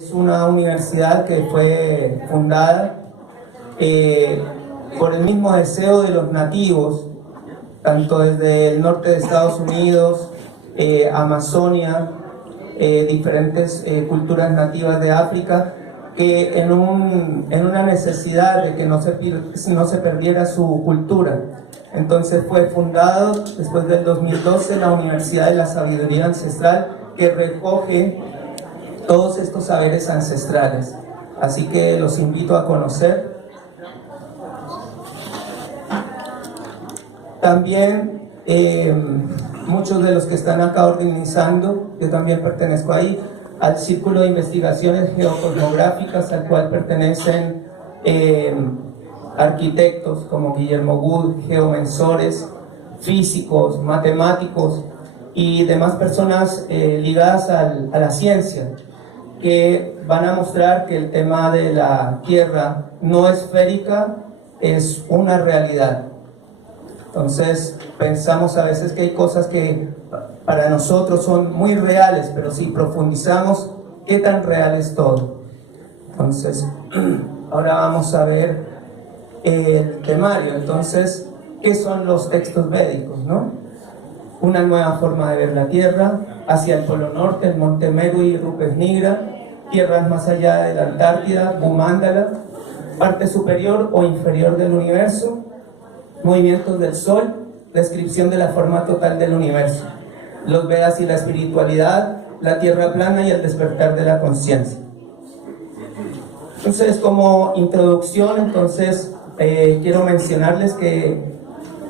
Es una universidad que fue fundada por el mismo deseo de los nativos, tanto desde el norte de Estados Unidos, Amazonia, diferentes culturas nativas de África, que en una necesidad de que no se perdiera su cultura. Entonces fue fundado después del 2012 la Universidad de la Sabiduría Ancestral, que recoge todos estos saberes ancestrales. Así que los invito a conocer. También muchos de los que están acá organizando, yo también pertenezco ahí, al Círculo de Investigaciones Geocosmográficas, al cual pertenecen arquitectos como Guillermo Wood, geomensores, físicos, matemáticos y demás personas ligadas a la ciencia, que van a mostrar que el tema de la Tierra no esférica es una realidad. Entonces pensamos a veces que hay cosas que para nosotros son muy reales, pero si profundizamos, ¿qué tan real es todo? Entonces, ahora vamos a ver el temario. Entonces, ¿qué son los textos védicos, no? Una nueva forma de ver la Tierra, hacia el Polo Norte, el Monte Meru y Rupes Nigra, tierras más allá de la Antártida, Bhumándala, parte superior o inferior del universo, movimientos del Sol, descripción de la forma total del universo, los Vedas y la espiritualidad, la Tierra plana y el despertar de la conciencia. Entonces, como introducción, quiero mencionarles que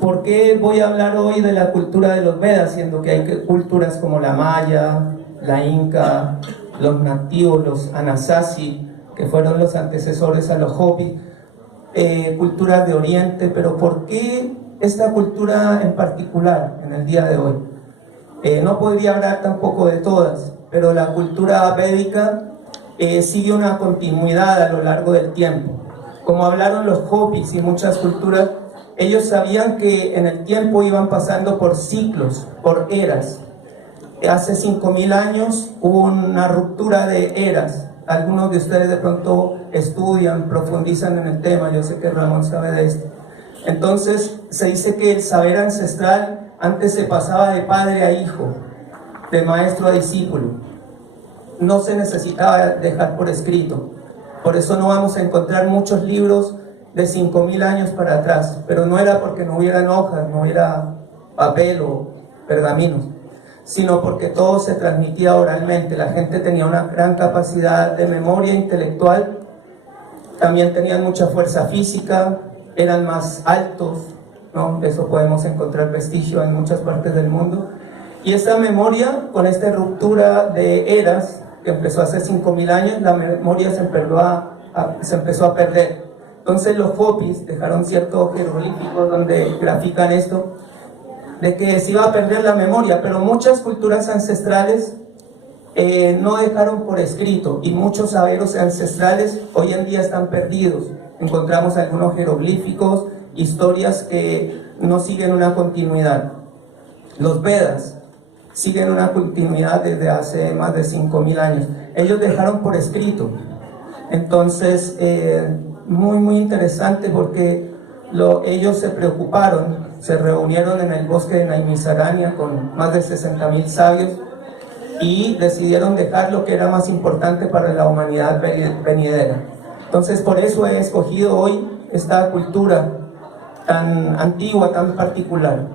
¿por qué voy a hablar hoy de la cultura de los Vedas, siendo que hay culturas como la maya, la inca, los nativos, los anasazi, que fueron los antecesores a los Hopi, culturas de Oriente? Pero ¿por qué esta cultura en particular en el día de hoy? No podría hablar tampoco de todas, pero la cultura védica sigue una continuidad a lo largo del tiempo. Como hablaron los Hopis y muchas culturas, ellos sabían que en el tiempo iban pasando por ciclos, por eras. Hace 5000 años hubo una ruptura de eras. Algunos de ustedes de pronto estudian, profundizan en el tema, yo sé que Ramón sabe de esto. Entonces se dice que el saber ancestral antes se pasaba de padre a hijo, de maestro a discípulo. No se necesitaba dejar por escrito. Por eso no vamos a encontrar muchos libros de 5000 años para atrás, pero no era porque no hubieran hojas, no hubiera papel o pergaminos, sino porque todo se transmitía oralmente. La gente tenía una gran capacidad de memoria intelectual, también tenían mucha fuerza física, eran más altos, ¿no? De eso podemos encontrar vestigio en muchas partes del mundo. Y esta memoria, con esta ruptura de eras, que empezó hace 5000 años, la memoria se empezó a perder. Entonces los Hopis dejaron ciertos jeroglíficos donde grafican esto, de que se iba a perder la memoria, pero muchas culturas ancestrales no dejaron por escrito, y muchos saberes ancestrales hoy en día están perdidos. Encontramos algunos jeroglíficos, historias que no siguen una continuidad. Los Vedas siguen una continuidad desde hace más de 5000 años. Ellos dejaron por escrito. Entonces, muy interesante, porque ellos se preocuparon, se reunieron en el bosque de Naimisaranya con más de 60.000 sabios y decidieron dejar lo que era más importante para la humanidad venidera. Entonces, por eso he escogido hoy esta cultura tan antigua, tan particular.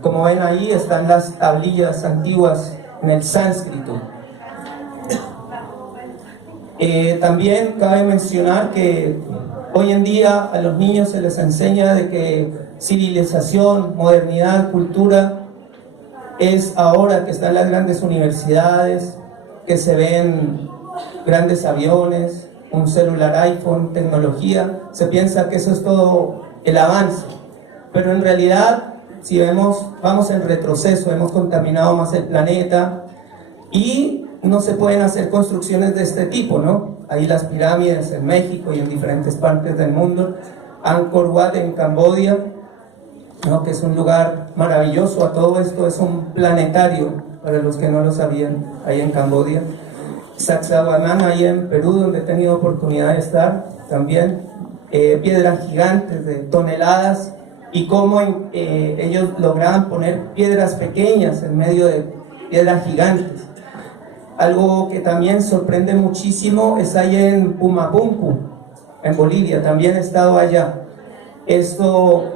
Como ven ahí están las tablillas antiguas en el sánscrito. También cabe mencionar que hoy en día a los niños se les enseña de que civilización, modernidad, cultura es ahora que están las grandes universidades, que se ven grandes aviones, un celular iPhone, tecnología. Se piensa que eso es todo el avance, pero en realidad, si vamos en retroceso, hemos contaminado más el planeta y no se pueden hacer construcciones de este tipo, ¿no? Ahí las pirámides en México y en diferentes partes del mundo, Angkor Wat en Camboya, ¿no? Que es un lugar maravilloso. A todo esto es un planetario, para los que no lo sabían, ahí en Camboya. Sacsayhuamán, ahí en Perú, donde he tenido oportunidad de estar también, piedras gigantes de toneladas, y cómo ellos lograban poner piedras pequeñas en medio de piedras gigantes. Algo que también sorprende muchísimo es ahí en Pumapunku, en Bolivia, también he estado allá. Esto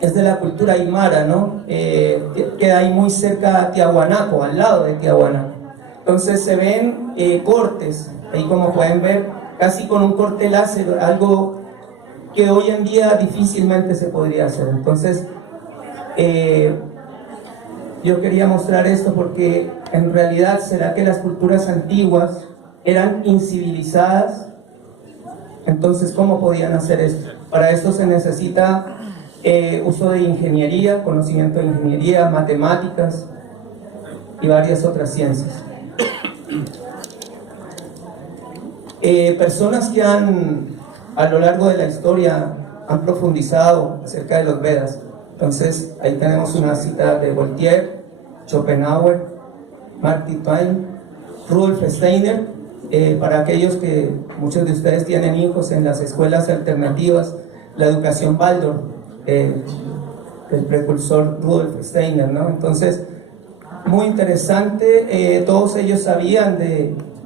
es de la cultura aymara, ¿no? Queda ahí muy cerca a Tiahuanaco, al lado de Tiahuanaco. Entonces se ven cortes, ahí como pueden ver, casi con un corte láser, algo que hoy en día difícilmente se podría hacer. Entonces, yo quería mostrar esto porque en realidad, ¿será que las culturas antiguas eran incivilizadas? Entonces, ¿cómo podían hacer esto? Para esto se necesita uso de ingeniería, conocimiento de ingeniería, matemáticas y varias otras ciencias. Personas que a lo largo de la historia han profundizado acerca de los Vedas. Entonces, ahí tenemos una cita de Voltaire, Schopenhauer, Mark Twain, Rudolf Steiner. Para aquellos que muchos de ustedes tienen hijos en las escuelas alternativas, la educación Waldorf, el precursor Rudolf Steiner, ¿no? Entonces, muy interesante, todos ellos sabían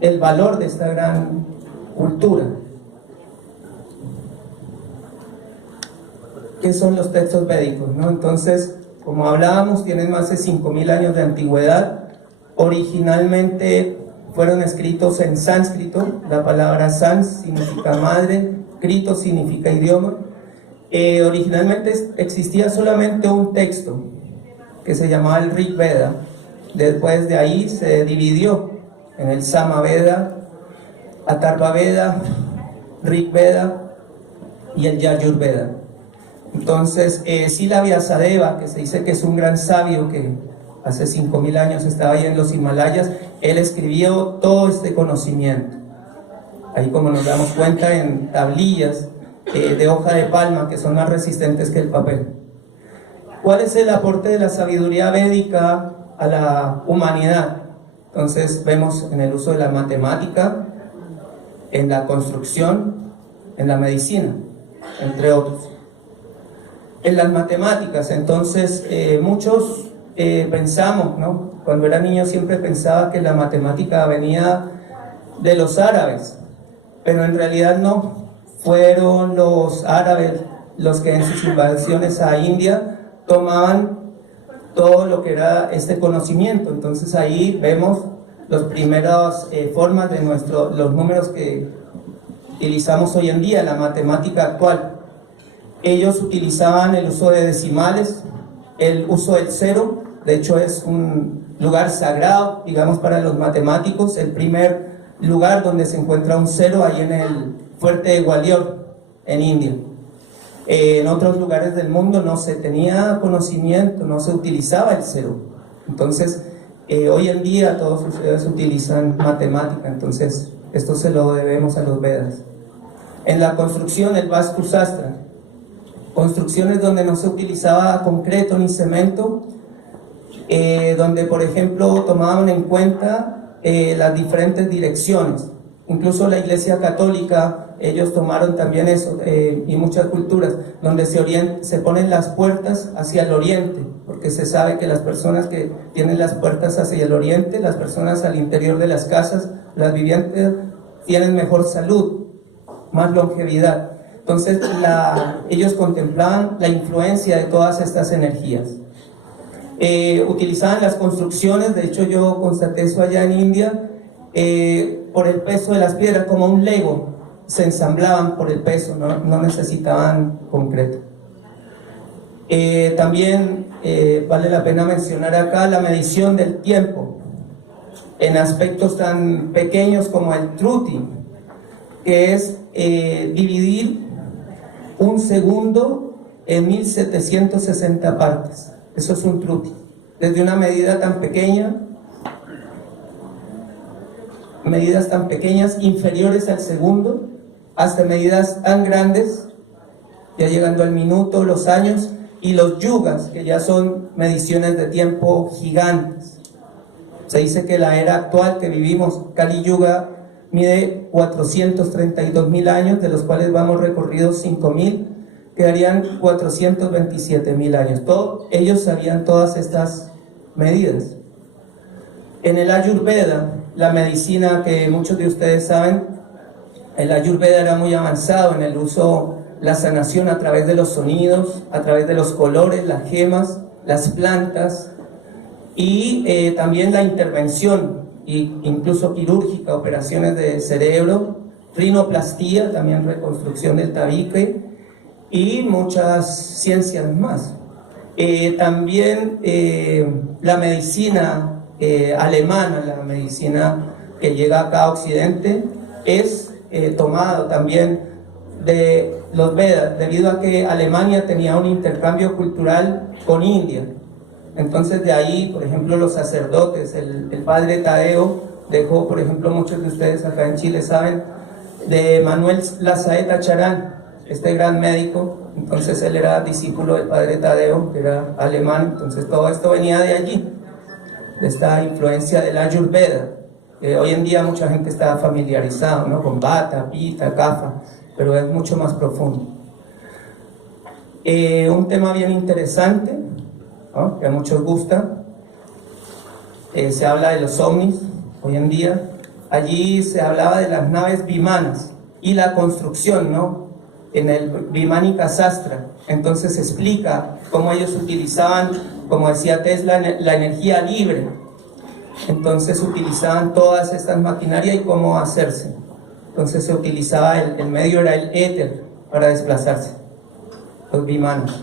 del valor de esta gran cultura. ¿Qué son los textos védicos, no? Entonces, como hablábamos, tienen más de 5.000 años de antigüedad. Originalmente fueron escritos en sánscrito. La palabra sans significa madre, krito significa idioma. Originalmente existía solamente un texto que se llamaba el Rig Veda. Después de ahí se dividió en el Sama Veda, Atharva Veda, Rig Veda y el Yajur Veda. Entonces, Sila Vyasadeva, que se dice que es un gran sabio que hace 5.000 años estaba ahí en los Himalayas, él escribió todo este conocimiento. Ahí, como nos damos cuenta, en tablillas de hoja de palma que son más resistentes que el papel. ¿Cuál es el aporte de la sabiduría védica a la humanidad? Entonces, vemos en el uso de la matemática, en la construcción, en la medicina, entre otros. En las matemáticas, entonces, muchos pensamos, ¿no? Cuando era niño siempre pensaba que la matemática venía de los árabes, pero en realidad no. Fueron los árabes los que en sus invasiones a India tomaban todo lo que era este conocimiento. Entonces ahí vemos las primeras formas de los números que utilizamos hoy en día, la matemática actual. Ellos utilizaban el uso de decimales, el uso del cero. De hecho es un lugar sagrado, digamos, para los matemáticos. El primer lugar donde se encuentra un cero, ahí en el fuerte de Gwalior, en India. En otros lugares del mundo no se tenía conocimiento, no se utilizaba el cero. Entonces, hoy en día todos ustedes utilizan matemática, entonces esto se lo debemos a los Vedas. En la construcción, el Vastu Sastra, construcciones donde no se utilizaba concreto ni cemento, donde, por ejemplo, tomaban en cuenta las diferentes direcciones. Incluso la Iglesia Católica, ellos tomaron también eso, y muchas culturas, donde se ponen las puertas hacia el oriente, porque se sabe que las personas que tienen las puertas hacia el oriente, las personas al interior de las casas, las vivientes, tienen mejor salud, más longevidad. Entonces, ellos contemplaban la influencia de todas estas energías. Utilizaban las construcciones, de hecho yo constaté eso allá en India, por el peso de las piedras, como un Lego, se ensamblaban por el peso, no necesitaban concreto. También vale la pena mencionar acá la medición del tiempo, en aspectos tan pequeños como el Truti, que es dividir un segundo en 1760 partes. Eso es un Truti. Desde una medida tan pequeña, medidas tan pequeñas, inferiores al segundo, hasta medidas tan grandes, ya llegando al minuto, los años, y los yugas, que ya son mediciones de tiempo gigantes. Se dice que la era actual que vivimos, Kali Yuga, mide 432.000 años, de los cuales vamos recorridos 5.000, quedarían 427.000 años. Ellos sabían todas estas medidas. En el Ayurveda, la medicina que muchos de ustedes saben, el Ayurveda era muy avanzado en el uso, la sanación a través de los sonidos, a través de los colores, las gemas, las plantas, y también la intervención, incluso quirúrgica, operaciones de cerebro, rinoplastía, también reconstrucción del tabique, y muchas ciencias más. También la medicina alemana, la medicina que llega acá a Occidente, es tomado también de los Vedas, debido a que Alemania tenía un intercambio cultural con India. Entonces de ahí, por ejemplo, los sacerdotes, el padre Tadeo dejó, por ejemplo, muchos de ustedes acá en Chile saben, de Manuel Lazaeta Charán, este gran médico. Entonces él era discípulo del padre Tadeo, que era alemán. Entonces todo esto venía de allí, de esta influencia de la Ayurveda. Hoy en día mucha gente está familiarizada, ¿no?, con Vata, Pitta, Kapha, pero es mucho más profundo. Un tema bien interesante, ¿no?, que a muchos gusta, se habla de los ovnis hoy en día. Allí se hablaba de las naves vimanas y la construcción, ¿no?, en el Vimanika Sastra. Entonces se explica cómo ellos utilizaban, como decía Tesla, la energía libre. Entonces utilizaban todas estas maquinarias y cómo hacerse. Entonces se utilizaba, el medio era el éter para desplazarse, los vimanos.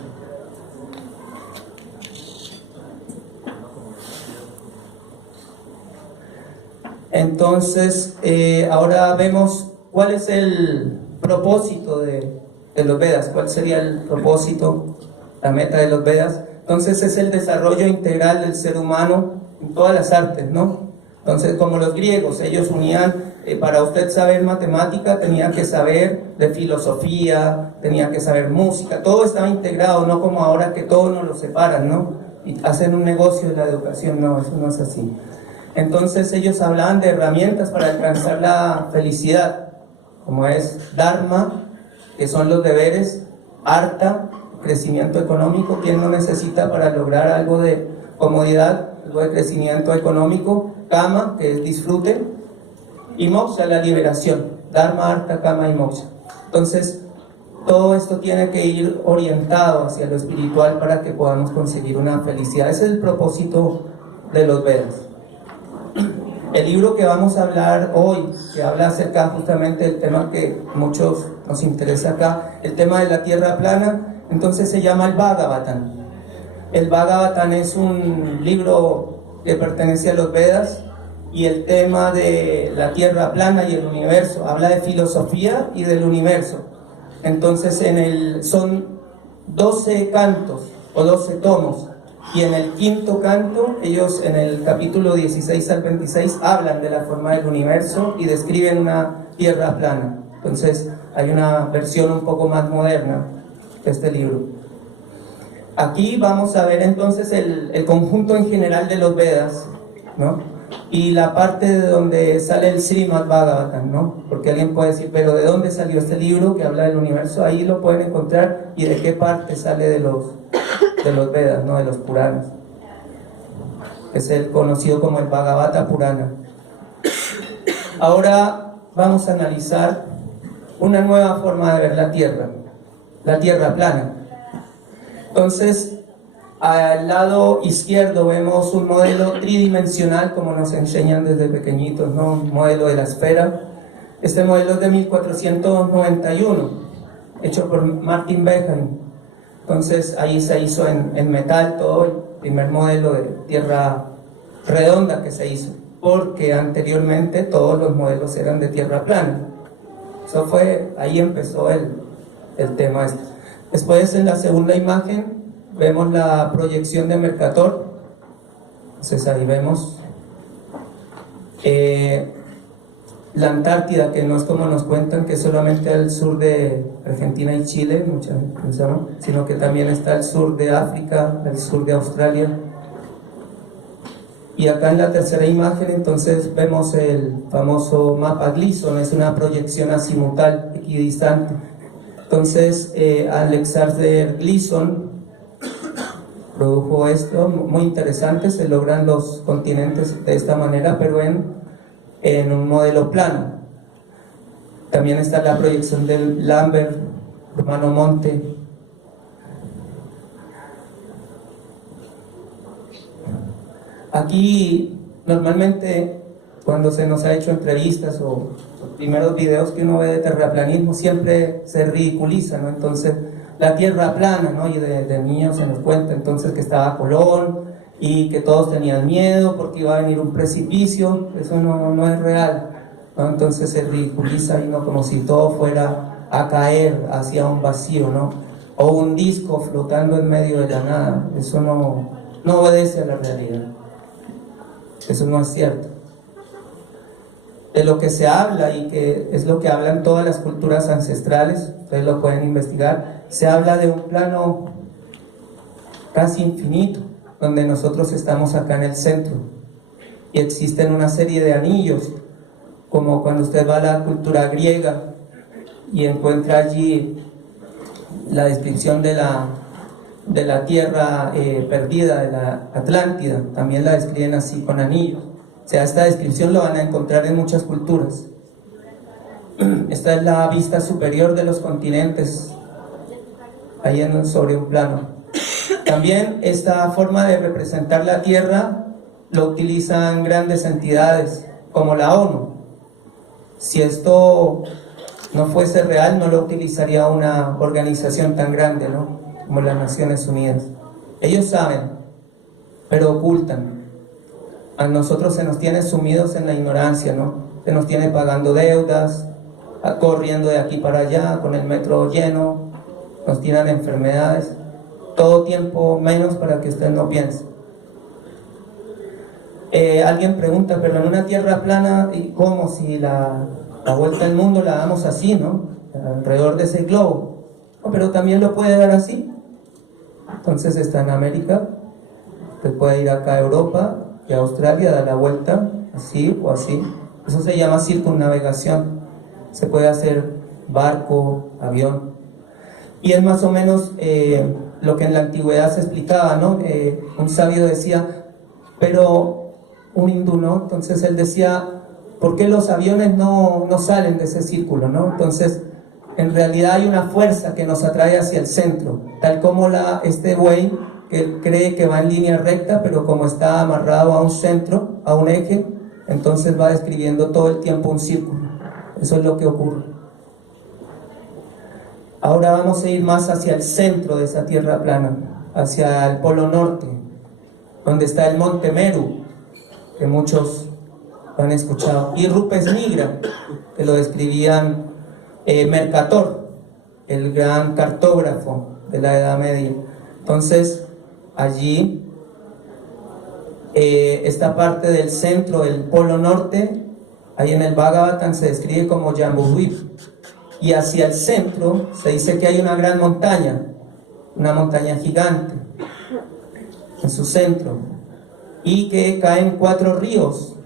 Entonces ahora vemos cuál es el propósito de los Vedas, cuál sería el propósito, la meta de los Vedas. Entonces es el desarrollo integral del ser humano en todas las artes, ¿no? Entonces, como los griegos, ellos unían, para usted saber matemática, tenía que saber de filosofía, tenía que saber música, todo estaba integrado, no como ahora que todo nos lo separan, ¿no? Y hacen un negocio de la educación, no, eso no es así. Entonces ellos hablaban de herramientas para alcanzar la felicidad, como es Dharma, que son los deberes, Artha, crecimiento económico, ¿quién no necesita para lograr algo de comodidad, algo de crecimiento económico? Kama, que es disfrute, y Moksha, la liberación, Dharma, Artha, Kama y Moksha. Entonces, todo esto tiene que ir orientado hacia lo espiritual para que podamos conseguir una felicidad. Ese es el propósito de los Vedas. El libro que vamos a hablar hoy, que habla acerca justamente del tema que muchos nos interesa acá, el tema de la tierra plana, entonces se llama el Bhagavatam. El Bhagavatam es un libro que pertenece a los Vedas, y el tema de la tierra plana y el universo, habla de filosofía y del universo. Entonces son 12 cantos o 12 tomos, y en el quinto canto, ellos en el capítulo 16 al 26 hablan de la forma del universo y describen una tierra plana. Entonces hay una versión un poco más moderna de este libro. Aquí vamos a ver entonces el conjunto en general de los Vedas, ¿no?, y la parte de donde sale el Srimad Bhagavatam, ¿no? Porque alguien puede decir, pero ¿de dónde salió este libro que habla del universo? Ahí lo pueden encontrar. ¿Y de qué parte sale de los Vedas, ¿no?, de los Puranas? Es el conocido como el Bhagavata Purana. Ahora vamos a analizar una nueva forma de ver la tierra plana. Entonces, al lado izquierdo vemos un modelo tridimensional, como nos enseñan desde pequeñitos, ¿no?, un modelo de la esfera. Este modelo es de 1491, hecho por Martin Beckheim. Entonces ahí se hizo en metal todo el primer modelo de tierra redonda que se hizo, porque anteriormente todos los modelos eran de tierra plana. Eso fue, ahí empezó el tema este. Después, en la segunda imagen, vemos la proyección de Mercator. Entonces ahí vemos la Antártida, que no es como nos cuentan, que es solamente al sur de Argentina y Chile, mucha gente pensaba, sino que también está al sur de África, al sur de Australia. Y acá en la tercera imagen entonces vemos el famoso mapa Gleason, es una proyección azimutal equidistante. Entonces Alexander Gleason produjo esto, muy interesante, se logran los continentes de esta manera, pero en un modelo plano. También está la proyección del Lambert, Romano Monte. Aquí normalmente cuando se nos ha hecho entrevistas o los primeros videos que uno ve de terraplanismo siempre se ridiculiza, ¿no? Entonces la tierra plana, ¿no? Y de niños se nos cuenta entonces que estaba Colón y que todos tenían miedo porque iba a venir un precipicio. Eso no es real, ¿no? Entonces se ridiculiza, ¿no? Como si todo fuera a caer hacia un vacío, ¿no? O un disco flotando en medio de la nada. Eso no obedece a la realidad. Eso no es cierto. De lo que se habla, y que es lo que hablan todas las culturas ancestrales, ustedes lo pueden investigar, se habla de un plano casi infinito, donde nosotros estamos acá en el centro, y existen una serie de anillos, como cuando usted va a la cultura griega y encuentra allí la descripción de la tierra perdida, de la Atlántida, también la describen así con anillos. O sea, esta descripción lo van a encontrar en muchas culturas. Esta es la vista superior de los continentes, ahí sobre un plano. También esta forma de representar la tierra lo utilizan grandes entidades como la ONU. Si esto no fuese real, no lo utilizaría una organización tan grande, ¿no? Como las Naciones Unidas. Ellos saben, pero ocultan. A nosotros se nos tiene sumidos en la ignorancia, ¿no? Se nos tiene pagando deudas, corriendo de aquí para allá, con el metro lleno, nos tiran enfermedades, todo tiempo menos para que usted no piense. Alguien pregunta, pero en una tierra plana, ¿cómo? Si la vuelta al mundo la damos así, ¿no? Alrededor de ese globo. No, pero también lo puede dar así. Entonces está en América, usted puede ir acá a Europa y a Australia, dar la vuelta así o así. Eso se llama circunnavegación. Se puede hacer barco, avión. Y es más o menos lo que en la antigüedad se explicaba, ¿no? Un sabio decía, pero un hindú, ¿no? Entonces él decía, ¿por qué los aviones no salen de ese círculo, ¿no? Entonces, en realidad hay una fuerza que nos atrae hacia el centro, tal como este buey que cree que va en línea recta, pero como está amarrado a un centro, a un eje, entonces va describiendo todo el tiempo un círculo. Eso es lo que ocurre. Ahora vamos a ir más hacia el centro de esa tierra plana, hacia el polo norte, donde está el monte Meru, que muchos han escuchado, y Rupes Nigra, que lo describían Mercator, el gran cartógrafo de la Edad Media. Entonces, allí, esta parte del centro, del polo norte, ahí en el Bhagavatam se describe como Jambudvip, y hacia el centro se dice que hay una gran montaña, una montaña gigante, en su centro, y que caen 4 ríos,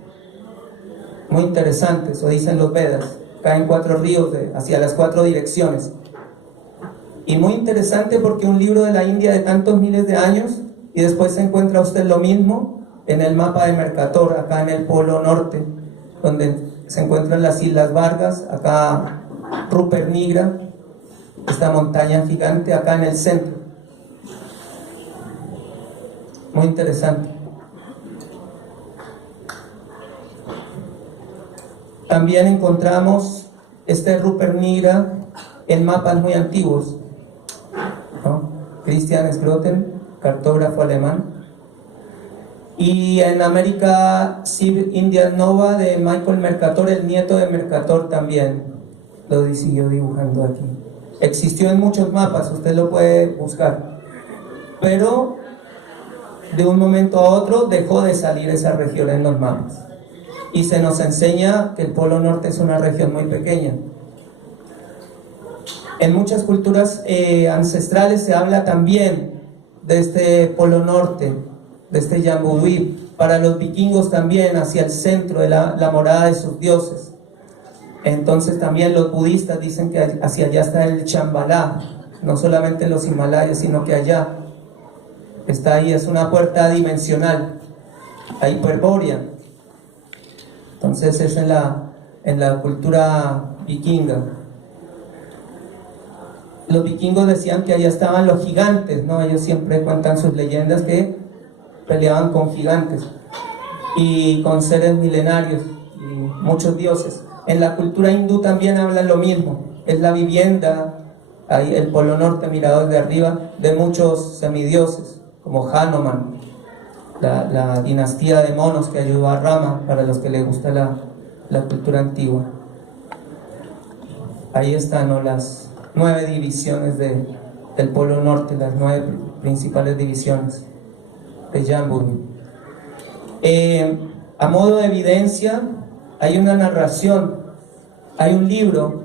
muy interesantes, eso dicen los Vedas, caen 4 ríos hacia las 4 direcciones. Y muy interesante porque un libro de la India de tantos miles de años, y después se encuentra usted lo mismo en el mapa de Mercator, acá en el polo norte, donde se encuentran las Islas Vargas, acá Rupert Nigra, esta montaña gigante acá en el centro. Muy interesante. También encontramos este Rupert Nigra en mapas muy antiguos, ¿no? Christian Schroten, cartógrafo alemán. Y en América, Sib Indian Nova de Michael Mercator, el nieto de Mercator también lo siguió dibujando aquí. Existió en muchos mapas, usted lo puede buscar, pero de un momento a otro dejó de salir esa región en los mapas. Y se nos enseña que el Polo Norte es una región muy pequeña. En muchas culturas ancestrales se habla también de este Polo Norte, de este Jambudvip, para los vikingos también hacia el centro de la morada de sus dioses. Entonces también los budistas dicen que hacia allá está el Shambhala, no solamente en los Himalayas, sino que allá está ahí, es una puerta dimensional, la hiperbórea. Entonces es en la cultura vikinga. Los vikingos decían que allá estaban los gigantes, ¿no? Ellos siempre cuentan sus leyendas que peleaban con gigantes y con seres milenarios y muchos dioses. En la cultura hindú también hablan lo mismo, es la vivienda, ahí el Polo Norte mirado desde arriba, de muchos semidioses, como Hanuman, la dinastía de monos que ayudó a Rama, para los que les gusta la cultura antigua. Ahí están, ¿no?, las 9 divisiones del Polo Norte, las 9 principales divisiones de Jambury. A modo de evidencia, hay una narración, hay un libro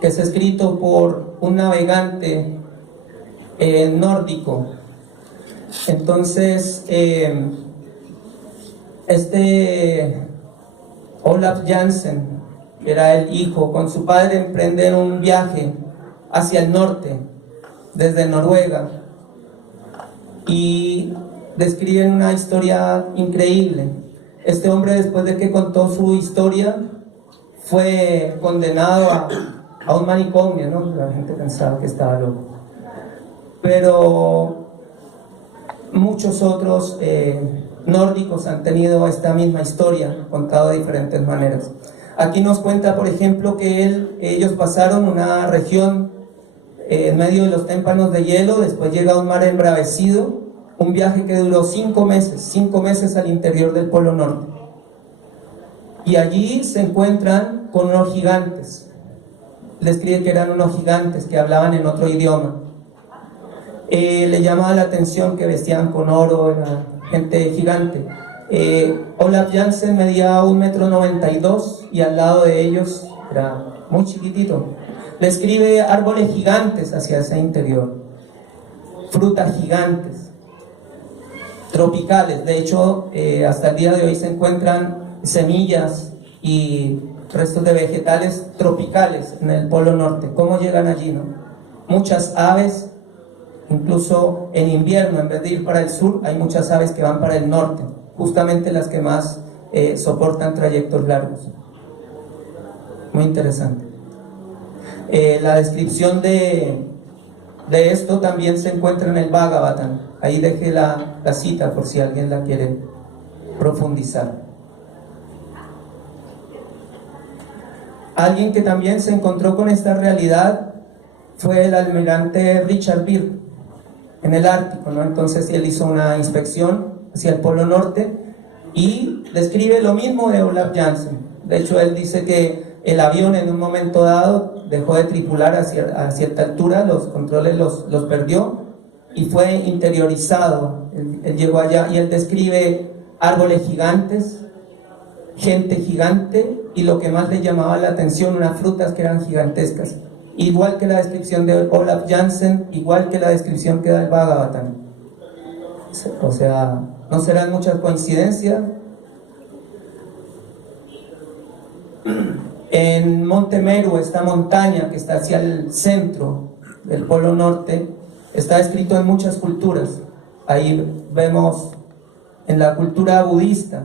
que es escrito por un navegante nórdico. Entonces, Olaf Jansen, que era el hijo, con su padre emprenden un viaje hacia el norte, desde Noruega, y describen una historia increíble. Este hombre, después de que contó su historia, fue condenado a un manicomio, ¿no? La gente pensaba que estaba loco. Pero muchos otros nórdicos han tenido esta misma historia, contada de diferentes maneras. Aquí nos cuenta, por ejemplo, que ellos pasaron una región en medio de los témpanos de hielo, después llega un mar embravecido, un viaje que duró 5 meses al interior del Polo Norte. Y allí se encuentran con unos gigantes. Les escribe que eran unos gigantes que hablaban en otro idioma. Le llamaba la atención que vestían con oro, era gente gigante. Olaf Jansen medía 1,92 m y al lado de ellos era muy chiquitito. Le escribe árboles gigantes hacia ese interior, frutas gigantes, tropicales. De hecho, hasta el día de hoy se encuentran semillas y restos de vegetales tropicales en el Polo Norte. ¿Cómo llegan allí, no? Muchas aves, incluso en invierno, en vez de ir para el sur, hay muchas aves que van para el norte, justamente las que más soportan trayectos largos. Muy interesante. La descripción de esto también se encuentra en el Bhagavatam. Ahí dejé la cita por si alguien la quiere profundizar. Alguien que también se encontró con esta realidad fue el almirante Richard Byrd en el Ártico, ¿no? Entonces él hizo una inspección hacia el Polo Norte y describe lo mismo de Olaf Jansen. De hecho, él dice que el avión en un momento dado dejó de tripular a cierta altura, los controles los perdió y fue interiorizado. Él llegó allá y él describe árboles gigantes, gente gigante y lo que más le llamaba la atención, unas frutas que eran gigantescas. Igual que la descripción de Olaf Jansen, igual que la descripción que da el Bhagavatam. O sea, no serán muchas coincidencias. En Monte Meru, esta montaña que está hacia el centro del Polo Norte, está escrito en muchas culturas. Ahí vemos en la cultura budista,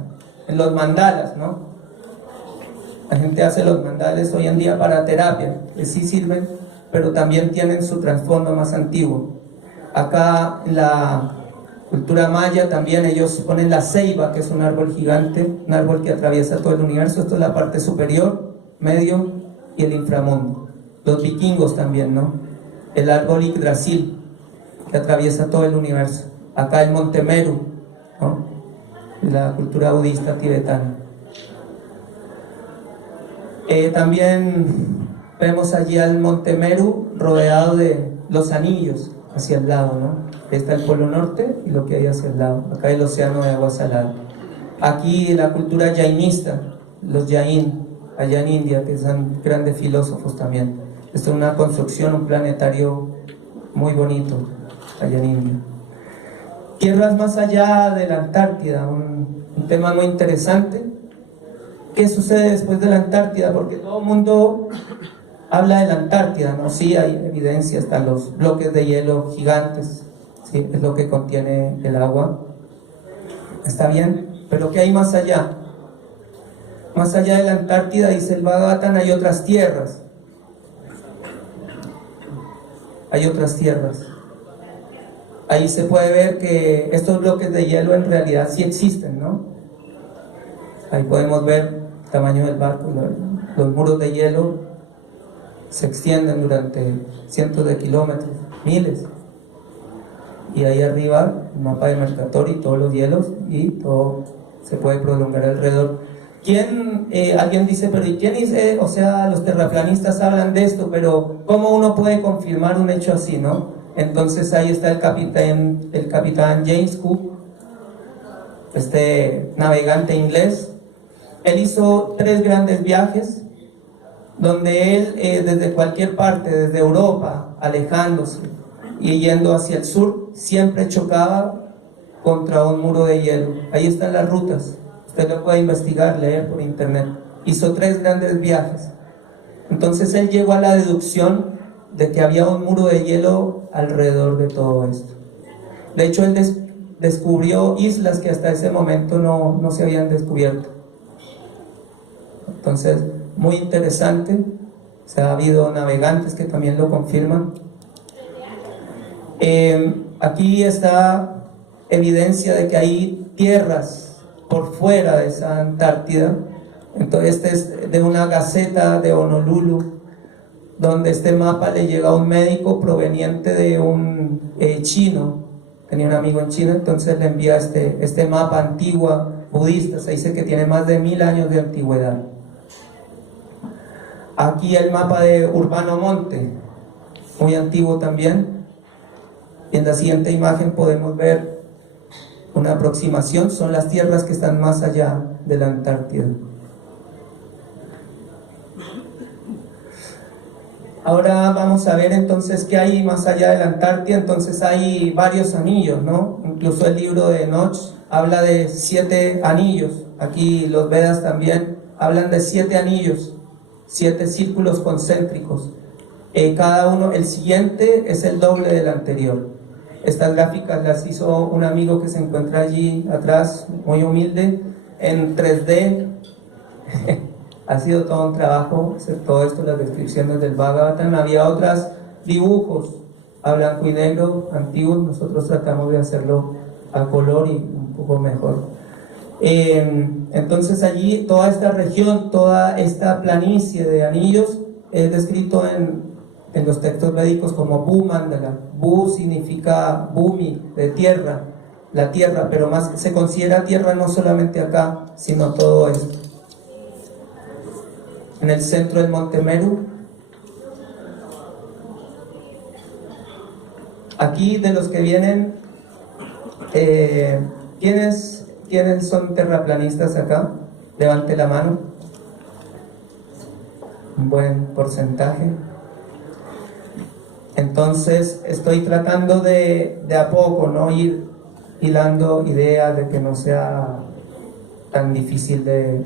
en los mandalas, ¿no? La gente hace los mandalas hoy en día para terapia, que sí sirven, pero también tienen su trasfondo más antiguo. Acá en la cultura maya también ellos ponen la ceiba, que es un árbol gigante, un árbol que atraviesa todo el universo. Esto es la parte superior, medio y el inframundo. Los vikingos también, ¿no? El árbol Yggdrasil, que atraviesa todo el universo. Acá el Monte Meru, ¿no? La cultura budista tibetana. También vemos allí al Monte Meru rodeado de los anillos hacia el lado, ¿no? Está el Polo Norte y lo que hay hacia el lado. Acá el océano de agua salada. Aquí la cultura jainista, los Jain, allá en India, que son grandes filósofos también. Esto es una construcción, un planetario muy bonito allá en India. tierras más allá de la Antártida, un tema muy interesante. ¿Qué sucede después de la Antártida? Porque todo el mundo habla de la Antártida, ¿no? Sí, hay evidencia, están los bloques de hielo gigantes, sí, es lo que contiene el agua. Está bien, pero ¿qué hay más allá? Más allá de la Antártida, dice el Bhagavatam, hay otras tierras. Hay otras tierras. Ahí se puede ver que estos bloques de hielo en realidad sí existen, ¿no? Ahí podemos ver el tamaño del barco, los muros de hielo se extienden durante cientos de kilómetros, miles. Y ahí arriba, el mapa de Mercator y todos los hielos, y todo se puede prolongar alrededor. Alguien dice, pero ¿y quién dice? O sea, los terraplanistas hablan de esto, pero ¿cómo uno puede confirmar un hecho así, no? Entonces ahí está el capitán James Cook, este navegante inglés. Él hizo 3 grandes viajes, donde él desde cualquier parte, desde Europa, alejándose y yendo hacia el sur, siempre chocaba contra un muro de hielo. Ahí están las rutas, usted lo puede investigar, leer por internet. Hizo 3 grandes viajes. Entonces él llegó a la deducción de que había un muro de hielo alrededor de todo esto. De hecho, él descubrió islas que hasta ese momento no se habían descubierto. Entonces, muy interesante. O sea, ha habido navegantes que también lo confirman. Aquí está evidencia de que hay tierras por fuera de esa Antártida. Entonces, este es de una gaceta de Honolulu, donde este mapa le llega a un médico proveniente de un chino. Tenía un amigo en China, entonces le envía este mapa antiguo budista. Se dice que tiene más de 1000 años de antigüedad. Aquí el mapa de Urbano Monte, muy antiguo también. Y en la siguiente imagen podemos ver una aproximación, son las tierras que están más allá de la Antártida. Ahora vamos a ver entonces qué hay más allá de la Antártida. Entonces hay varios anillos, ¿no? Incluso el libro de Enoch habla de 7 anillos. Aquí los Vedas también hablan de 7 anillos, 7 círculos concéntricos. Cada uno, el siguiente es el doble del anterior. Estas gráficas las hizo un amigo que se encuentra allí atrás, muy humilde, en 3D. Ha sido todo un trabajo hacer todo esto, las descripciones del Bhagavatam. Había otros dibujos a blanco y negro antiguos, nosotros tratamos de hacerlo a color y un poco mejor. Entonces allí toda esta región, toda esta planicie de anillos es descrito en los textos védicos como Bhumandala. Bu significa Bhumi, de tierra, la tierra, pero más se considera tierra no solamente acá, sino todo esto. En el centro del Monte Meru. Aquí de los que vienen, ¿quiénes son terraplanistas acá? Levante la mano. Un buen porcentaje. Entonces estoy tratando de a poco, ¿no? Ir hilando ideas, de que no sea tan difícil de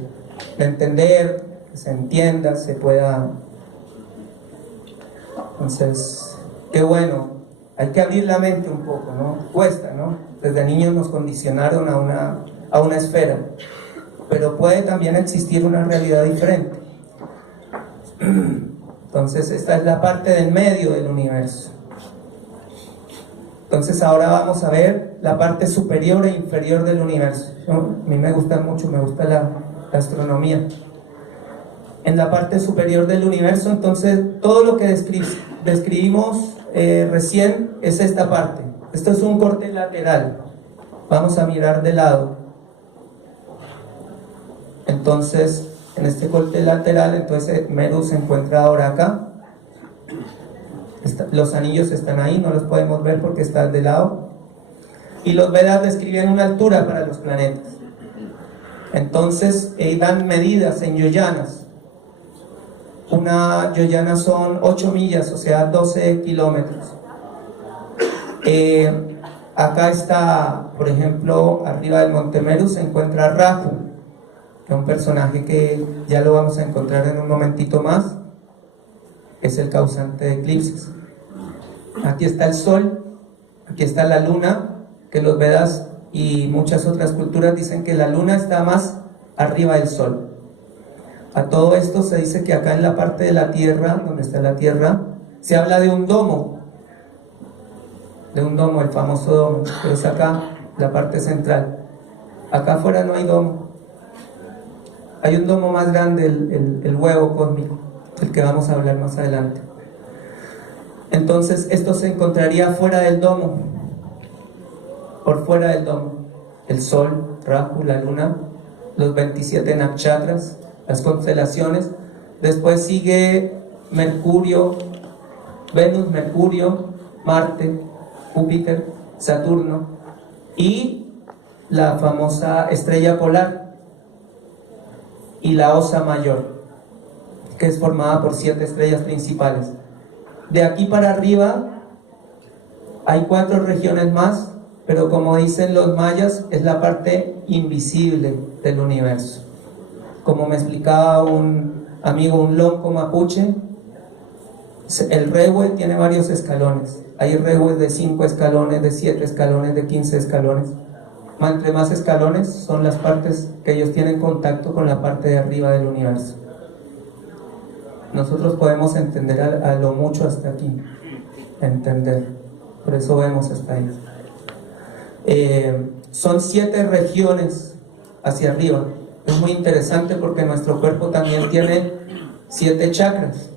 entender, que se entienda, se pueda. Entonces, qué bueno, hay que abrir la mente un poco, ¿no? Cuesta, ¿no? Desde niños nos condicionaron a una esfera, pero puede también existir una realidad diferente. Entonces, esta es la parte del medio del universo. Entonces, ahora vamos a ver la parte superior e inferior del universo. A mí me gusta mucho, me gusta la astronomía. En la parte superior del universo, entonces, todo lo que describimos recién es esta parte. Esto es un corte lateral. Vamos a mirar de lado. Entonces, en este corte lateral, entonces Meru se encuentra ahora acá. Los anillos están ahí, no los podemos ver porque están de lado. Y los Vedas describen una altura para los planetas. Entonces, dan medidas en yoyanas. Una yoyana son 8 millas, o sea, 12 kilómetros. Acá está, por ejemplo, arriba del Monte Meru se encuentra Rahu, que es un personaje que ya lo vamos a encontrar en un momentito más. Es el causante de eclipses. Aquí está el Sol, aquí está la Luna, que los Vedas y muchas otras culturas dicen que la Luna está más arriba del Sol. A todo esto se dice que acá en la parte de la Tierra, donde está la Tierra, se habla de un domo, el famoso domo, que es acá, la parte central. Acá afuera no hay domo. Hay un domo más grande, el huevo cósmico, del que vamos a hablar más adelante. Entonces esto se encontraría fuera del domo, por fuera del domo. El Sol, Rahu, la Luna, los 27 nakshatras, las constelaciones. Después sigue Mercurio, Venus, Mercurio, Marte, Júpiter, Saturno y la famosa estrella polar y la Osa Mayor, que es formada por 7 estrellas principales. De aquí para arriba hay 4 regiones más, pero como dicen los mayas, es la parte invisible del universo. Como me explicaba un amigo, un lonco mapuche, el rehue tiene varios escalones. Hay rehues de 5 escalones, de 7 escalones, de 15 escalones. Entre más escalones son las partes que ellos tienen contacto con la parte de arriba del universo. Nosotros podemos entender a lo mucho hasta aquí, entender, por eso vemos hasta ahí. Son 7 regiones hacia arriba. Es muy interesante porque nuestro cuerpo también tiene 7 chakras,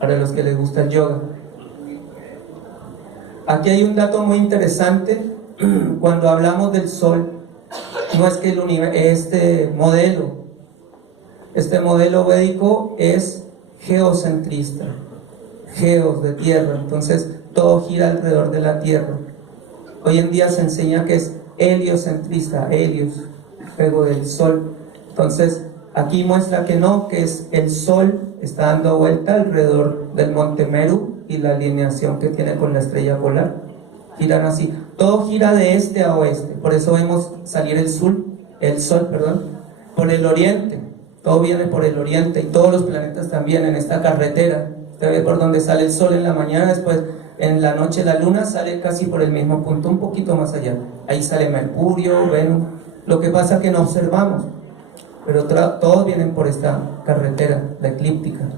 para los que les gusta el yoga. Aquí hay un dato muy interesante. Cuando hablamos del Sol, no es que este modelo védico es geocentrista, geos de tierra, entonces todo gira alrededor de la tierra. Hoy en día se enseña que es heliocentrista, helios, juego del Sol. Entonces aquí muestra que no, que es el Sol está dando vuelta alrededor del Monte Meru y la alineación que tiene con la estrella polar. Giran así, todo gira de este a oeste, por eso vemos salir el sol, por el oriente. Todo viene por el oriente y todos los planetas también en esta carretera. Usted ve por donde sale el Sol en la mañana, después en la noche la Luna sale casi por el mismo punto, un poquito más allá. Ahí sale Mercurio, Venus. Lo que pasa es que no observamos, pero todos vienen por esta carretera, la eclíptica.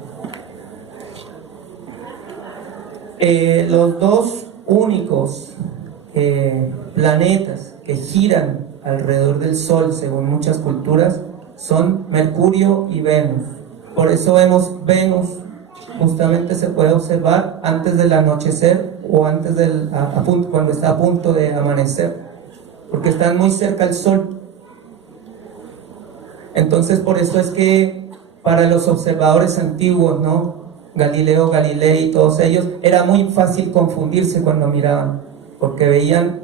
Los dos únicos planetas que giran alrededor del Sol, según muchas culturas, son Mercurio y Venus. Por eso vemos Venus, justamente se puede observar antes del anochecer o antes cuando está a punto de amanecer, porque están muy cerca al Sol. Entonces por eso es que para los observadores antiguos, ¿no?, Galileo Galilei y todos ellos, era muy fácil confundirse cuando miraban, porque veían,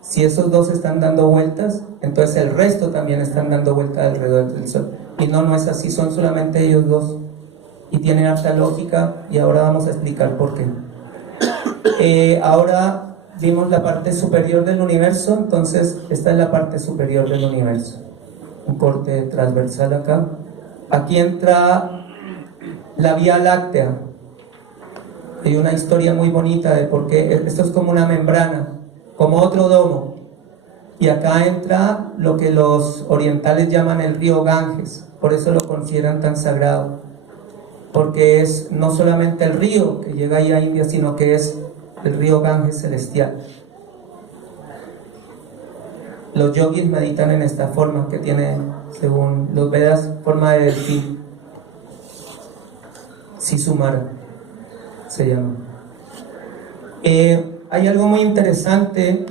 si esos dos están dando vueltas, entonces el resto también están dando vueltas alrededor del Sol. Y no es así, son solamente ellos dos. Y tiene harta lógica, y ahora vamos a explicar por qué. Ahora vimos la parte superior del universo, entonces esta es la parte superior del universo. Un corte transversal acá. Aquí entra la Vía Láctea. Hay una historia muy bonita de por qué. Esto es como una membrana, como otro domo. Y acá entra lo que los orientales llaman el río Ganges. Por eso lo consideran tan sagrado. Porque es no solamente el río que llega ahí a India, sino que es el río Ganges celestial. Los yogis meditan en esta forma que tiene, según los Vedas, forma de delfín. Sisumara se llama. Hay algo muy interesante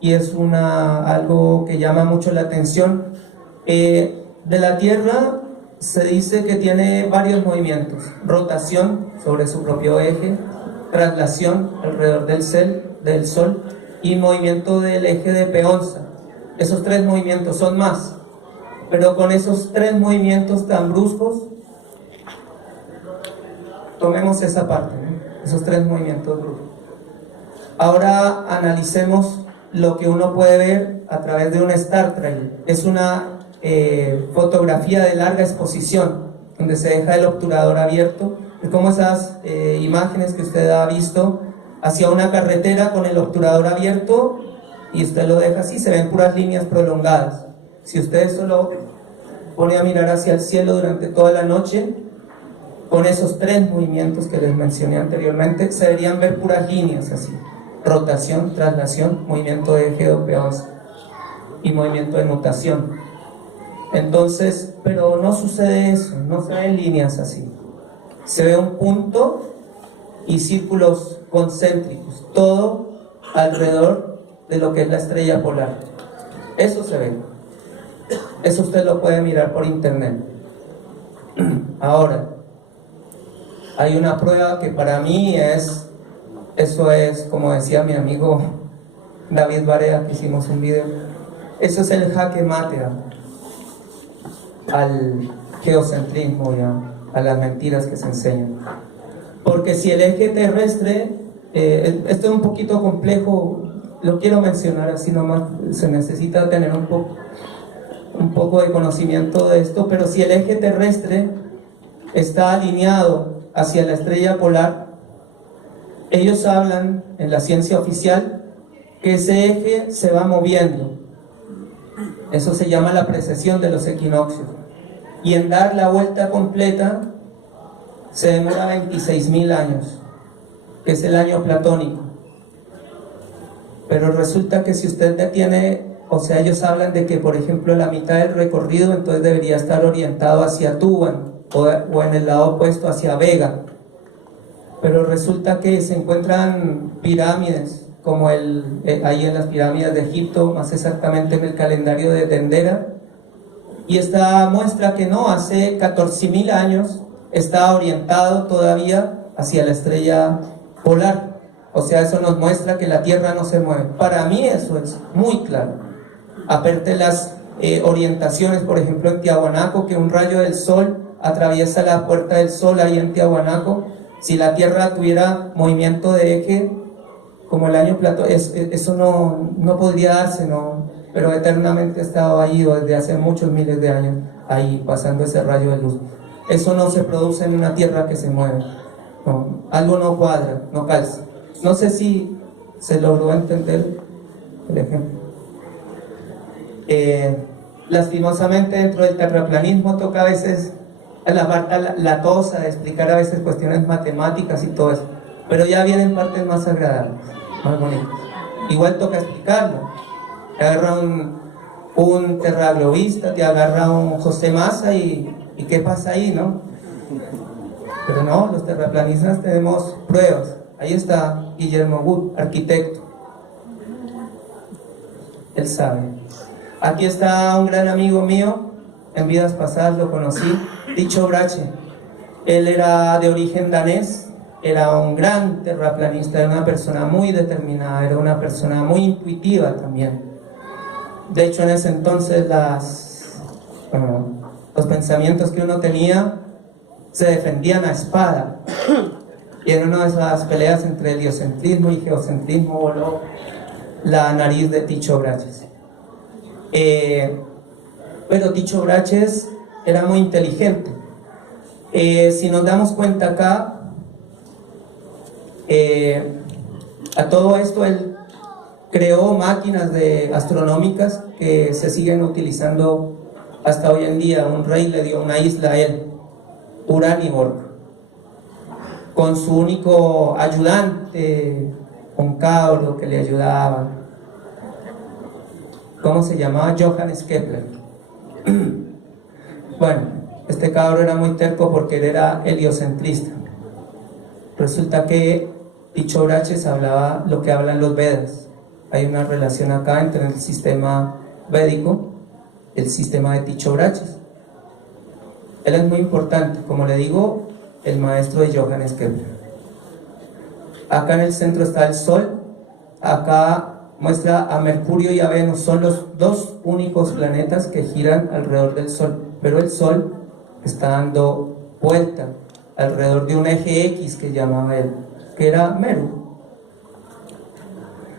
y es algo que llama mucho la atención. De la Tierra se dice que tiene varios movimientos: rotación sobre su propio eje, traslación alrededor del Sol y movimiento del eje de Peonza. Esos 3 movimientos, son más, pero con esos 3 movimientos tan bruscos, tomemos esa parte, ¿no?, esos 3 movimientos bruscos. Ahora analicemos lo que uno puede ver a través de un Star Trail. Es una fotografía de larga exposición, donde se deja el obturador abierto. Es como esas imágenes que usted ha visto hacia una carretera con el obturador abierto y usted lo deja así, se ven puras líneas prolongadas. Si usted solo pone a mirar hacia el cielo durante toda la noche, con esos 3 movimientos que les mencioné anteriormente, se deberían ver puras líneas así: rotación, traslación, movimiento de eje de P11 y movimiento de nutación. Entonces, pero no sucede eso, no se ven líneas así. Se ve un punto y círculos concéntricos, todo alrededor de lo que es la estrella polar. Eso se ve. Eso usted lo puede mirar por internet. Ahora, hay una prueba que para mí eso es, como decía mi amigo David Barea, que hicimos un video, eso es el jaque mate al geocentrismo y a las mentiras que se enseñan. Porque si el eje terrestre, esto es un poquito complejo, lo quiero mencionar así nomás, se necesita tener un poco de conocimiento de esto, pero si el eje terrestre está alineado hacia la estrella polar, ellos hablan en la ciencia oficial que ese eje se va moviendo. Eso se llama la precesión de los equinoccios. Y en dar la vuelta completa se demora 26.000 años, que es el año platónico. Pero resulta que si usted detiene, o sea, ellos hablan de que, por ejemplo, la mitad del recorrido entonces debería estar orientado hacia Tuban o en el lado opuesto hacia Vega. Pero resulta que se encuentran pirámides, como ahí en las pirámides de Egipto, más exactamente en el calendario de Dendera, y esta muestra que no, hace 14.000 años está orientado todavía hacia la estrella polar. O sea, eso nos muestra que la Tierra no se mueve. Para mí eso es muy claro. Aparte las orientaciones, por ejemplo en Tiahuanaco, que un rayo del sol atraviesa la puerta del sol ahí en Tiahuanaco. Si la Tierra tuviera movimiento de eje, como el año Platón, eso no podría darse, ¿no? Pero eternamente ha estado ahí desde hace muchos miles de años, ahí pasando ese rayo de luz. Eso no se produce en una Tierra que se mueve. No, algo no cuadra, no calza. No sé si se logró entender el ejemplo. Lastimosamente dentro del terraplanismo toca a veces la tosa de explicar a veces cuestiones matemáticas y todo eso, pero ya vienen partes más agradables, más bonitas. Igual toca explicarlo. Te agarra un terraglobista, te agarra un José Massa y ¿qué pasa ahí, no? Pero no, los terraplanistas tenemos pruebas. Ahí está Guillermo Wood, arquitecto. Él sabe. Aquí está un gran amigo mío, en vidas pasadas lo conocí, Tycho Brahe. Él era de origen danés, era un gran terraplanista, era una persona muy determinada, era una persona muy intuitiva también. De hecho, en ese entonces los pensamientos que uno tenía se defendían a espada. Y en una de esas peleas entre heliocentrismo y geocentrismo voló la nariz de Tycho Brahe. Pero Tycho Brahe era muy inteligente. Si nos damos cuenta acá, a todo esto él creó máquinas astronómicas que se siguen utilizando hasta hoy en día. Un rey le dio una isla a él, Uraniborg, con su único ayudante, un cabro que le ayudaba. ¿Cómo se llamaba? Johannes Kepler. Bueno, este cabro era muy terco porque él era heliocentrista. Resulta que Tycho Brahe hablaba lo que hablan los Vedas. Hay una relación acá entre el sistema védico y el sistema de Tycho Brahe. Él es muy importante, como le digo, el maestro de Johannes Kepler. Acá en el centro está el Sol, acá muestra a Mercurio y a Venus, son los dos únicos planetas que giran alrededor del Sol, pero el Sol está dando vuelta alrededor de un eje X que llamaba él, que era Meru.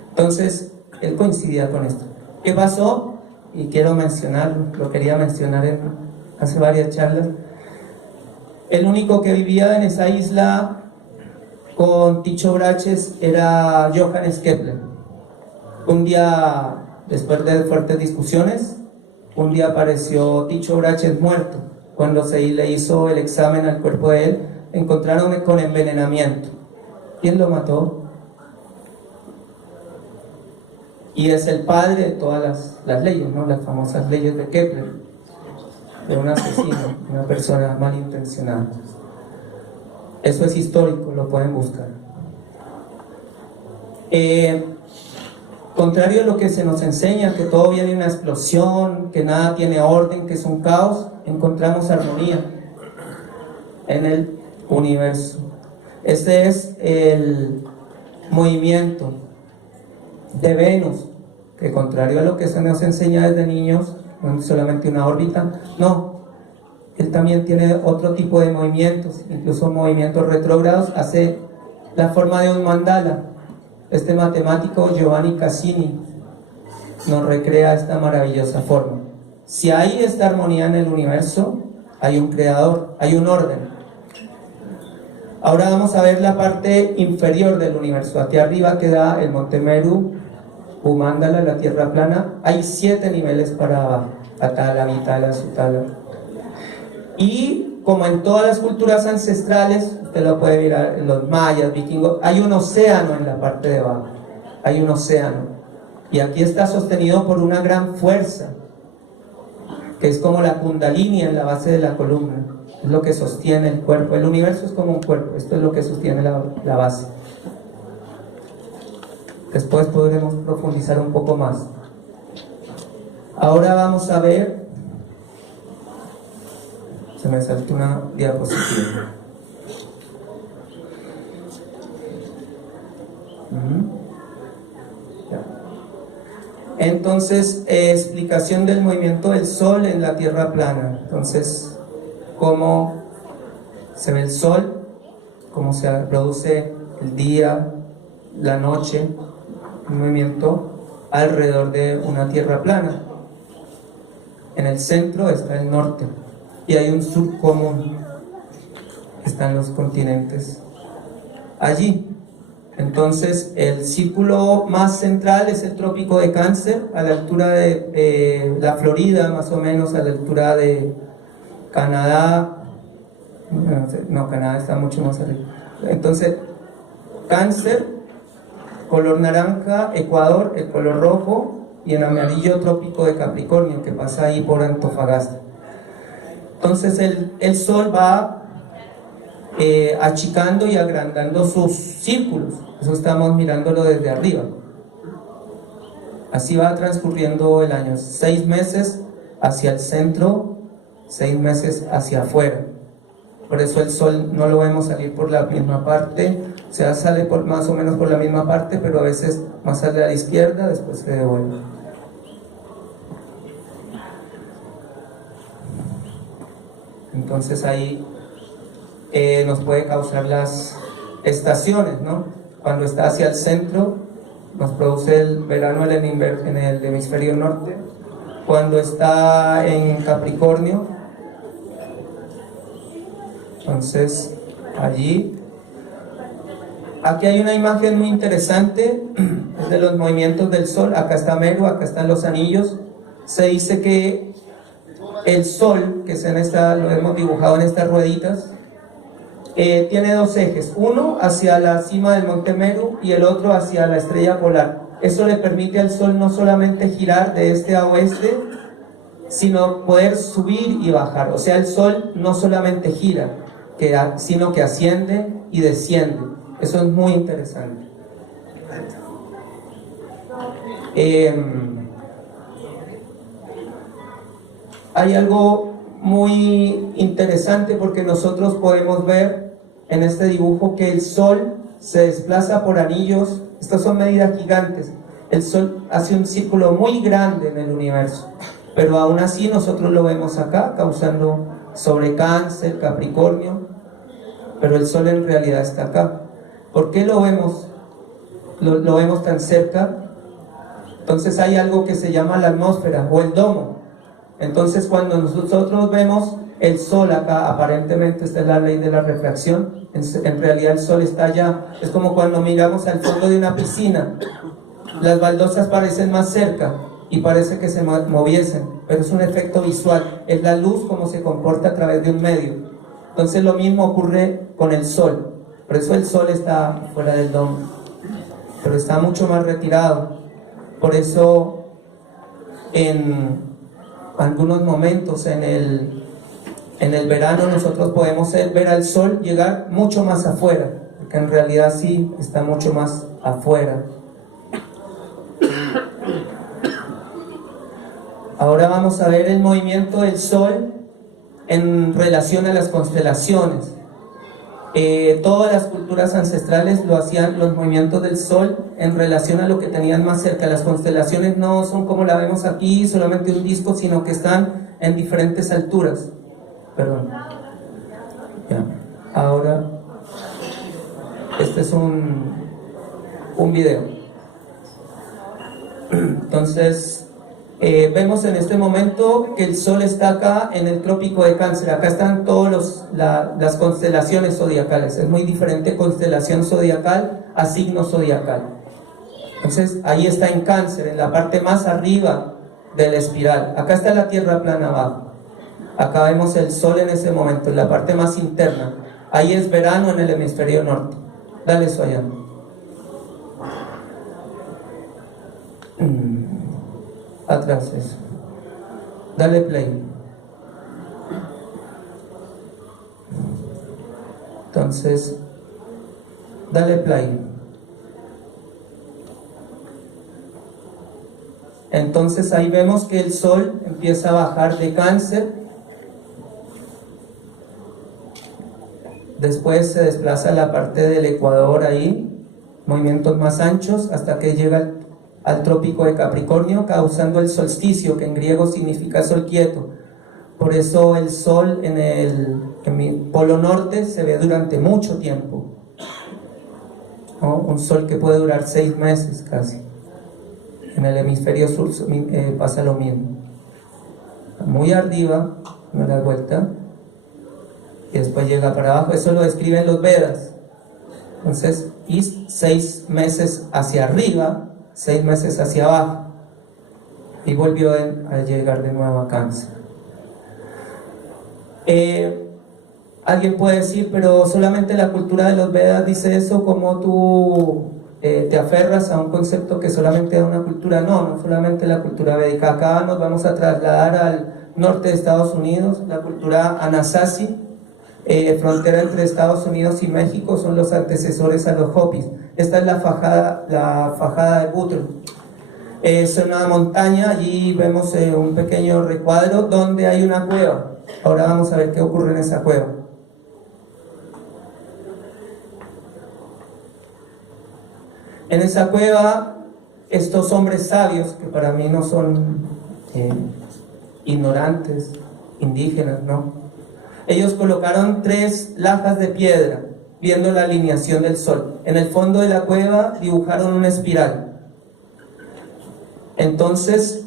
Entonces, él coincidía con esto. ¿Qué pasó? Y quiero mencionarlo, lo quería mencionar hace varias charlas. El único que vivía en esa isla con Tycho Brahes era Johannes Kepler. Un día, después de fuertes discusiones, un día apareció Tycho Brahes muerto. Cuando se le hizo el examen al cuerpo de él, encontraron con envenenamiento. ¿Quién lo mató? Y es el padre de todas las leyes, ¿no? Las famosas leyes de Kepler, de un asesino, una persona malintencionada. Eso es histórico, lo pueden buscar. Contrario a lo que se nos enseña, que todo viene de una explosión, que nada tiene orden, que es un caos, encontramos armonía en el universo. Este es el movimiento de Venus, que contrario a lo que se nos enseña desde niños, no es solamente una órbita, no, él también tiene otro tipo de movimientos, incluso movimientos retrógrados, hace la forma de un mandala. Este matemático Giovanni Cassini nos recrea esta maravillosa forma. Si hay esta armonía en el universo, hay un creador, hay un orden. Ahora vamos a ver la parte inferior del universo. Aquí arriba queda el Monte Meru, Mandala, la tierra plana. Hay 7 niveles para abajo: Atala, Vitala, Sutala. Y como en todas las culturas ancestrales, usted lo puede mirar en los mayas, vikingos, hay un océano en la parte de abajo. Hay un océano. Y aquí está sostenido por una gran fuerza, que es como la kundalini en la base de la columna. Es lo que sostiene el cuerpo. El universo es como un cuerpo. Esto es lo que sostiene la base. Después podremos profundizar un poco más. Ahora vamos a ver. Se me saltó una diapositiva. Entonces, explicación del movimiento del Sol en la Tierra plana. Entonces, cómo se ve el Sol, cómo se produce el día, la noche, un movimiento alrededor de una Tierra plana. En el centro está el norte y hay un sur común. Están los continentes allí. Entonces, el círculo más central es el trópico de Cáncer, a la altura de la Florida, más o menos a la altura de Canadá. No, Canadá está mucho más arriba. Entonces, Cáncer, color naranja, Ecuador, el color rojo, y en amarillo trópico de Capricornio, que pasa ahí por Antofagasta. Entonces, el Sol va achicando y agrandando sus círculos. Eso estamos mirándolo desde arriba. Así va transcurriendo el año. 6 meses hacia el centro, 6 meses hacia afuera. Por eso el Sol no lo vemos salir por la misma parte. O sea, sale más o menos por la misma parte, pero a veces más sale a la izquierda, después se devuelve. Entonces ahí nos puede causar las estaciones, ¿no? Cuando está hacia el centro, nos produce el verano en el hemisferio norte. Cuando está en Capricornio, entonces allí. Aquí hay una imagen muy interesante, es de los movimientos del Sol. Acá está Meru, acá están los anillos. Se dice que el Sol, que es lo hemos dibujado en estas rueditas, tiene 2 ejes, uno hacia la cima del Monte Meru y el otro hacia la estrella polar. Eso le permite al Sol no solamente girar de este a oeste, sino poder subir y bajar. O sea, el Sol no solamente gira, sino que asciende y desciende. Eso es muy interesante. Hay algo muy interesante porque nosotros podemos ver en este dibujo que el Sol se desplaza por anillos. Estas son medidas gigantes. El Sol hace un círculo muy grande en el universo, pero aún así nosotros lo vemos acá, causando sobre Cáncer, Capricornio, pero el Sol en realidad está acá. ¿Por qué lo vemos tan cerca? Entonces hay algo que se llama la atmósfera o el domo. Entonces cuando nosotros vemos el sol acá, aparentemente esta es la ley de la refracción, en realidad el sol está allá. Es como cuando miramos al fondo de una piscina, las baldosas parecen más cerca y parece que se moviesen, pero es un efecto visual, es la luz como se comporta a través de un medio. Entonces lo mismo ocurre con el sol, por eso el sol está fuera del domo, pero está mucho más retirado. Por eso en algunos momentos en el verano nosotros podemos ver al sol llegar mucho más afuera, porque en realidad sí está mucho más afuera. Ahora vamos a ver el movimiento del sol en relación a las constelaciones. Todas las culturas ancestrales lo hacían, los movimientos del sol en relación a lo que tenían más cerca. Las constelaciones no son como la vemos aquí, solamente un disco, sino que están en diferentes alturas. Perdón. Ya. Ahora, este es un video. Entonces, vemos en este momento que el sol está acá en el trópico de Cáncer. Acá están todas las constelaciones zodiacales. Es muy diferente constelación zodiacal a signo zodiacal. Entonces ahí está en Cáncer, en la parte más arriba de la espiral. Acá está la Tierra plana abajo. Acá vemos el sol en ese momento, en la parte más interna. Ahí es verano en el hemisferio norte. Dale eso allá. Atrás eso. Dale play. Entonces, dale play. Entonces ahí vemos que el sol empieza a bajar de Cáncer. Después se desplaza a la parte del ecuador ahí, movimientos más anchos, hasta que llega al trópico de Capricornio, causando el solsticio, que en griego significa sol quieto. Por eso el sol en el polo norte se ve durante mucho tiempo, ¿no? Un sol que puede durar 6 meses casi. En el hemisferio sur pasa lo mismo. Muy arriba, me da vuelta, y después llega para abajo. Eso lo describen los Vedas. Entonces, y 6 meses hacia arriba, 6 meses hacia abajo, y volvió a llegar de nuevo a Cáncer. Alguien puede decir, pero solamente la cultura de los Vedas dice eso, como tú te aferras a un concepto que solamente da una cultura. No solamente la cultura védica. Acá nos vamos a trasladar al norte de Estados Unidos, la cultura Anasazi, frontera entre Estados Unidos y México, son los antecesores a los Hopis. Esta es la fajada de Butler. Es una montaña, allí vemos un pequeño recuadro donde hay una cueva. Ahora vamos a ver qué ocurre en esa cueva. En esa cueva, estos hombres sabios, que para mí no son ignorantes, indígenas, no. Ellos colocaron 3 lajas de piedra, viendo la alineación del sol. En el fondo de la cueva dibujaron una espiral. Entonces,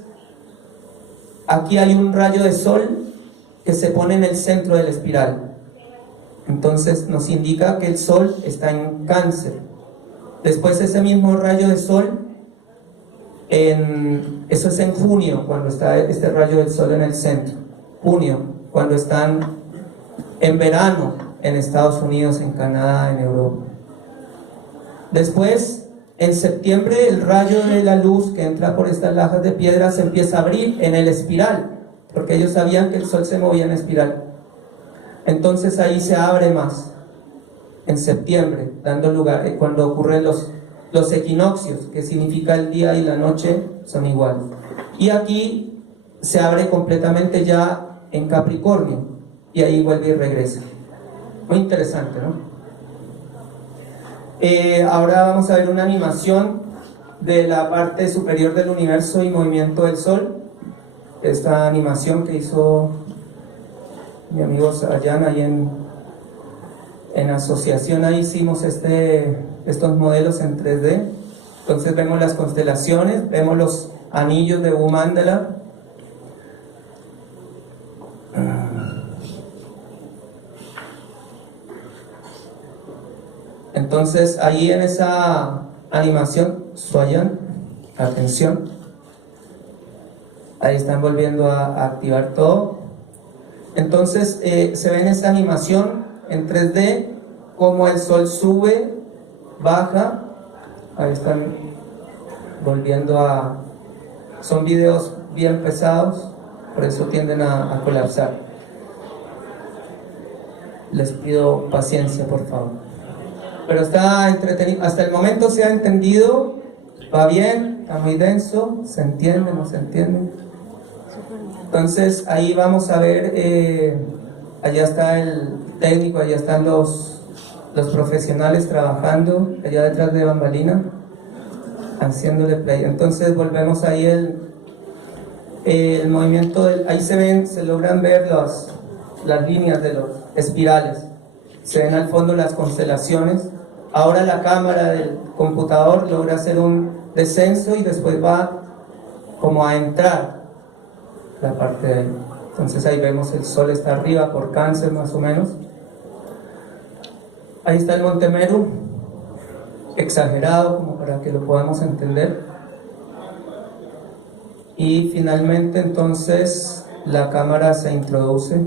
aquí hay un rayo de sol que se pone en el centro de la espiral. Entonces nos indica que el sol está en Cáncer. Después ese mismo rayo de sol, eso es en junio, cuando está este rayo del sol en el centro. Junio, cuando están en verano en Estados Unidos, en Canadá, en Europa. Después, en septiembre, el rayo de la luz que entra por estas lajas de piedra se empieza a abrir en el espiral, porque ellos sabían que el sol se movía en espiral. Entonces ahí se abre más, en septiembre, dando lugar, cuando ocurren los equinoccios, que significa el día y la noche son iguales. Y aquí se abre completamente ya en Capricornio, y ahí vuelve y regresa. Muy interesante, ¿no? Ahora vamos a ver una animación de la parte superior del universo y movimiento del sol. Esta animación que hizo mi amigo Sayan ahí en asociación, ahí hicimos estos modelos en 3D. Entonces vemos las constelaciones, vemos los anillos de Bhumandala. Entonces ahí en esa animación, Swayan, atención, ahí están volviendo a activar todo. Entonces se ve en esa animación en 3D como el sol sube, baja. Ahí están volviendo a... Son videos bien pesados, por eso tienden a colapsar. Les pido paciencia, por favor. Pero está entretenido. Hasta el momento se ha entendido. Va bien, está muy denso. ¿Se entiende? ¿No se entiende? Entonces ahí vamos a ver, allá está el técnico, allá están los profesionales trabajando, allá detrás de bambalina, haciéndole play. Entonces volvemos ahí el movimiento, ahí se logran ver las líneas de los espirales, se ven al fondo las constelaciones. Ahora la cámara del computador logra hacer un descenso y después va como a entrar la parte de ahí. Entonces ahí vemos el sol está arriba por Cáncer más o menos. Ahí está el Monte Meru, exagerado como para que lo podamos entender. Y finalmente entonces la cámara se introduce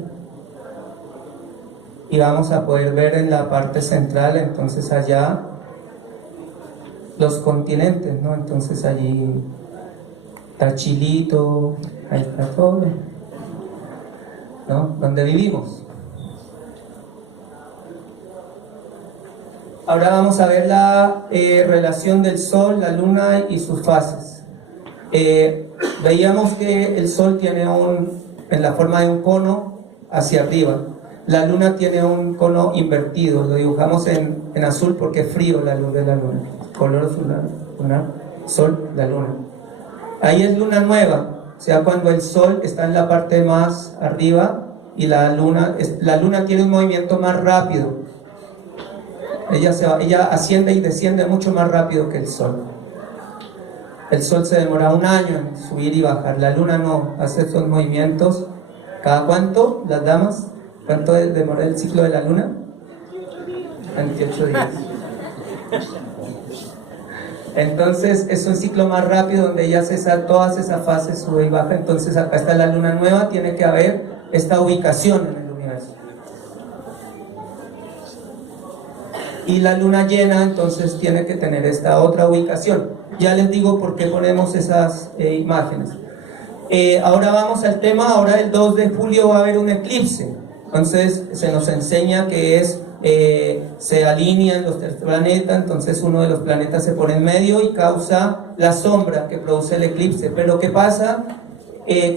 y vamos a poder ver en la parte central entonces allá los continentes, ¿no? Entonces allí está Chilito, ahí está todo, ¿no? Donde vivimos. Ahora vamos a ver la relación del Sol, la Luna y sus fases. Veíamos que el Sol tiene en la forma de un cono hacia arriba. La Luna tiene un cono invertido, lo dibujamos en azul porque es frío la luz de la Luna. Color lunar, Sol, la Luna. Ahí es luna nueva, o sea, cuando el Sol está en la parte más arriba y la Luna tiene un movimiento más rápido. Ella asciende y desciende mucho más rápido que el Sol. El Sol se demora 1 año en subir y bajar. La Luna no, hace esos movimientos. ¿Cada cuánto, las damas? ¿Cuánto demora el ciclo de la Luna? 28 días. Entonces es un ciclo más rápido donde ella hace todas esas fases, sube y baja. Entonces acá está la Luna nueva, tiene que haber esta ubicación en el universo. Y la Luna llena entonces tiene que tener esta otra ubicación. Ya les digo por qué ponemos esas imágenes. Ahora vamos al tema. Ahora el 2 de julio va a haber un eclipse. Entonces se nos enseña que se alinean los 3 planetas. Entonces uno de los planetas se pone en medio y causa la sombra que produce el eclipse. Pero ¿qué pasa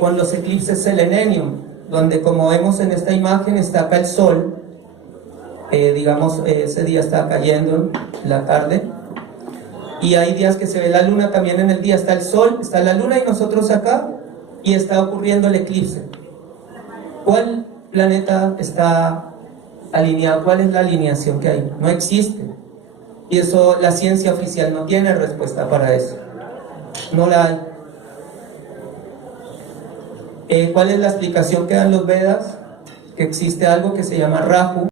con los eclipses selenium? Donde, como vemos en esta imagen, está acá el Sol. Digamos, ese día está cayendo en la tarde. Y hay días que se ve la Luna también en el día. Está el Sol, está la Luna y nosotros acá. Y está ocurriendo el eclipse. ¿Cuál planeta está alineado? ¿Cuál es la alineación que hay? No existe. Y eso la ciencia oficial no tiene respuesta para eso. No la hay. ¿Cuál es la explicación que dan los Vedas? Que existe algo que se llama Rahu.